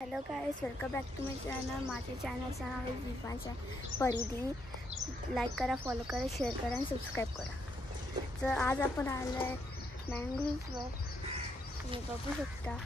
Hello guys, welcome back to my channel. माझ्या चॅनलचं नाव आहे विपांचा परिधी. लाईक करा, फॉलो करा, शेअर करा आणि सबस्क्राईब करा. तर आज आपण आलो आहे मँग्रोव्हवर. तुम्ही बघू शकता.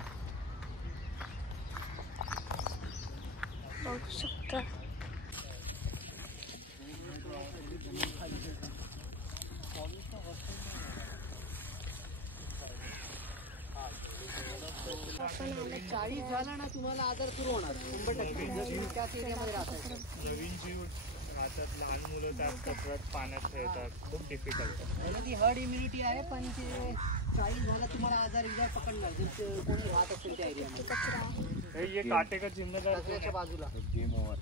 चाळीस झाला ना तुम्हाला आजार सुरू होणार 100%. त्याच एरियामध्ये राहतात. नवीन जीव राहतात, लहान मुलं त्यात कचऱ्यात पाण्यात खेळतात. खूप डिफिकल्ट पहिलं ती हर्ड इम्युनिटी आहे, पण ते 40 झाला तुम्हाला आजार एकदा पकडणार जर कोणी राहत असेल त्या एरियामध्ये. ये काटे का जिम्मेदार कचऱ्याच्या बाजूला गेम ओव्हर.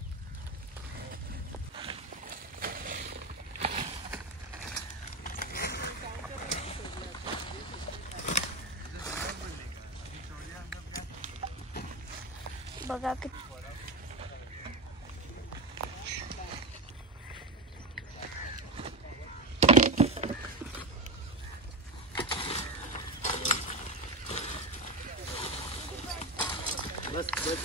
बघा की बस बस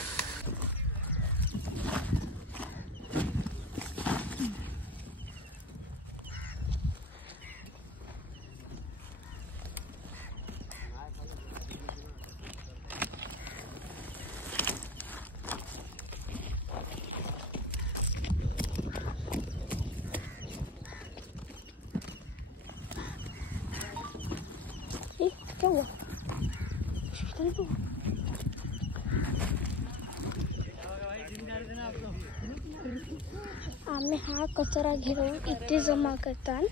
आम्ही हा कचरा घेऊन इथे जमा करतात.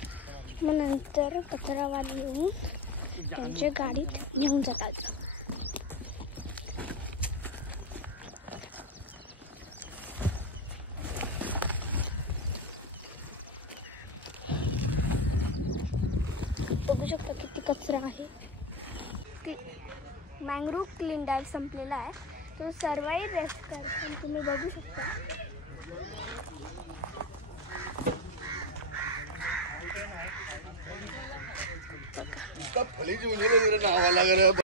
मग नंतर कचरावाले येऊन त्यांच्या गाडीत घेऊन जातात. बघू शकता किती कचरा आहे. मँग्रोव्ह क्लीन ड्राईव्ह संपलेला आहे. तो सर्वही रेस्ट करताना तुम्ही बघू शकता. फली नावाला